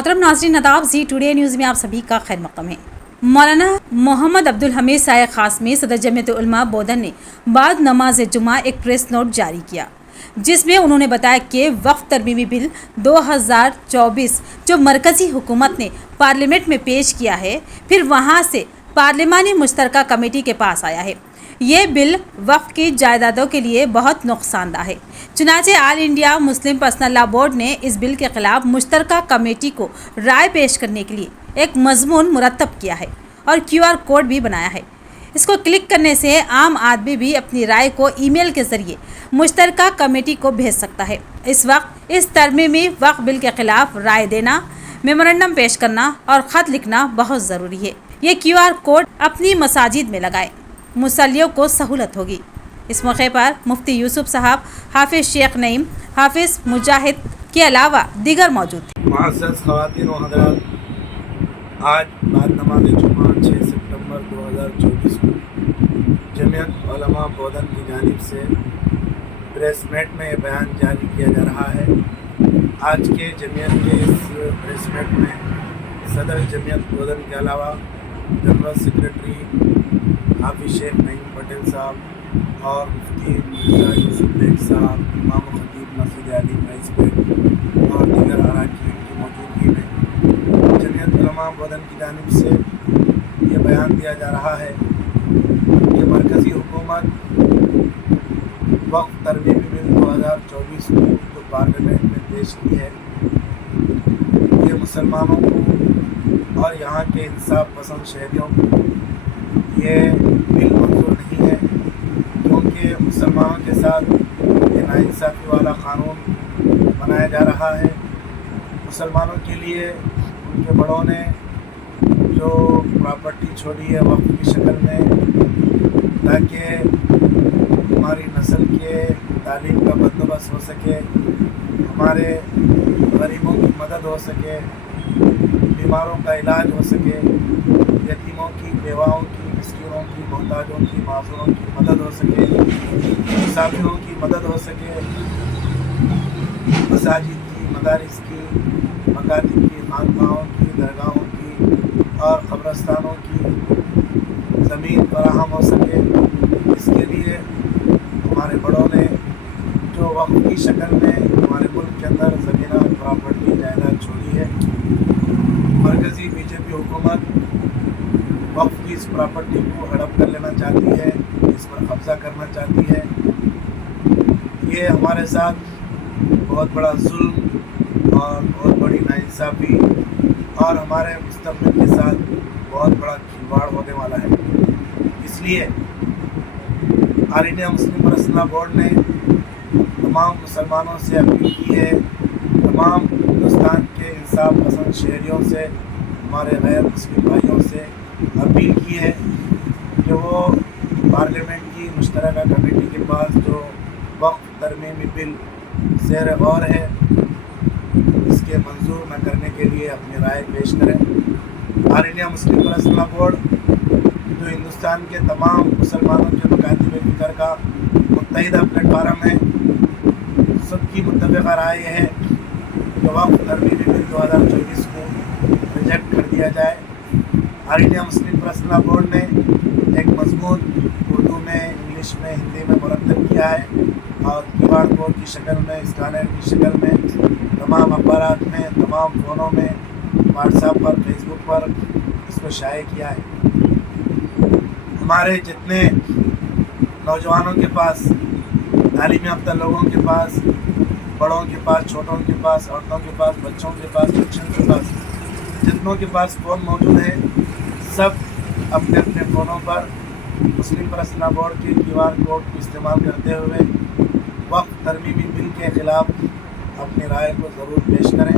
मोहतरम नाज़रीन, नदाब जी today news में आप सभी का खैर मक़दम है। मौलाना मोहम्मद अब्दुल हमीद साए ख़ासमी सदर जमीयत उलमा बोधन ने बाद नमाज जुमा एक प्रेस नोट जारी किया, जिसमें उन्होंने बताया कि वक्फ तरमीमी बिल 2024 जो मरकज़ी हुकूमत ने पार्लियामेंट में पेश किया है, फिर वहाँ से पार्लिमानी मुश्तरका कमेटी के पास आया है। ये बिल वक्फ की जायदादों के लिए बहुत नुकसानदा है। चुनांचे all India Muslim personal law board ने इस बिल के खिलाफ मुश्तरका कमेटी को राय पेश करने के लिए एक मजमून मुरतब किया है और QR कोड भी बनाया है। इसको क्लिक करने से आम आदमी भी अपनी राय को ईमेल के जरिए मुश्तरका कमेटी को भेज सकता है। इस वक्त इस तरमीमी वक्फ बिल के खिलाफ राय देना, मेमोरेंडम पेश करना और ख़त लिखना बहुत ज़रूरी है। ये QR कोड अपनी मसाजिद में लगाएं, मुसल्लियों को सहूलत होगी। इस मौके पर मुफ्ती यूसुफ साहब, हाफिज शेख नईम, हाफिज मुजाहिद के अलावा दीगर मौजूद थे। मुअज़्ज़ज़ ख़वातीन व हज़रात, आज बाद नमाज जुमा 6 सितंबर 2024 को जमीयत उलमा बोधन की जानिब से प्रेस मीट में बयान जारी किया जा रहा है। आज के जमीयत के इस प्रेस मीट में सदर जमीयत बोधन के अलावा जनरल सेक्रेटरी हाफिज शेख नईम पटेल साहब और मुफ्ती मिर्ज़ा यूसुफ बेग साहब, इमाम खतीब मस्जिद अली रईसपेट और दीगर अरकान की मौजूदगी में जमीयत उलमा बोधन की जानिब से ये बयान दिया जा रहा है कि मरकज़ी हुकूमत वक्फ तरमीमी बिल 2024 को जो पार्लियामेंट में पेश की है, ये मुसलमानों को और यहाँ के इंसाफ पसंद शहरियों को ये बिल मंजूर नहीं है, क्योंकि मुसलमानों के साथ ये नाइंसाफ़ी वाला क़ानून बनाया जा रहा है। मुसलमानों के लिए उनके बड़ों ने जो प्रॉपर्टी छोड़ी है वक्फ की शक्ल में, ताकि हमारी नस्ल के तालीम का बंदोबस्त हो सके, हमारे गरीबों की मदद हो सके, बीमारों का इलाज हो सके, यतीमों की, बेवाओं की, मिस्कीनों की, मोहताजों की, माज़ूरों की मदद हो सके, मुसाफिरों की मदद हो सके, मसाजिद की, मदारिस की, मकातिब की, खानकाहों की, दरगाहों की और क़ब्रस्तानों की ज़मीन फराहम हो सके। इसके लिए हमारे बड़ों ने जो वक्फ की शक्ल में हमारे मुल्क के अंदर ज़मीन और प्रॉपर्टी जायदाद छोड़ी है, मरकज़ी BJP हुकूमत वक्फ की इस प्रॉपर्टी को हड़प कर लेना चाहती है, इस पर कब्ज़ा करना चाहती है। ये हमारे साथ बहुत बड़ा जुल्म और बहुत बड़ी नाइंसाफ़ी और हमारे मुस्तक़बिल के साथ बहुत बड़ा खिलवाड़ होने वाला है। इसलिए all India Muslim personal law board ने तमाम मुसलमानों से अपील की है, तमाम हिंदुस्तान के इंसाफ पसंद शहरियों से, हमारे गैर मुस्लिम भाइयों से अपील की है कि वो पार्लियामेंट की मुश्तरका कमेटी के पास जो वक्फ तरमीमी बिल ज़ेर गौर है, इसके मंजूर न करने के लिए अपनी राय पेश करें। All India Muslim personal law board जो हिंदुस्तान के तमाम मुसलमानों के मकातिब फ़िक्र का मुत्तहिदा प्लेटफार्म है, सबकी मुत्तफ़िक़ा राय है कि वक्फ तरमीमी बिल 2024 को रिजेक्ट कर दिया जाए। All India Muslim personal law board ने एक मज़मून उर्दू में, इंग्लिश में, हिंदी में मुरतब किया है और QR कोड की शक्ल में, स्कैनर की शक्ल में तमाम अखबारात में, तमाम फ़ोनों में, व्हाट्सएप पर, फेसबुक पर इसको शाये किया है। हमारे जितने नौजवानों के पास, तालीम याफ्ता लोगों के पास, बड़ों के पास, छोटों के पास, औरतों के पास, बच्चों के पास, बच्चों के पास, जितनों के पास फ़ोन मौजूद है, सब अपने अपने फ़ोनों पर मुस्लिम पर्सनल लॉ बोर्ड के QR कोड को इस्तेमाल करते हुए वक्फ तरमीमी बिल के ख़िलाफ़ अपनी राय को ज़रूर पेश करें।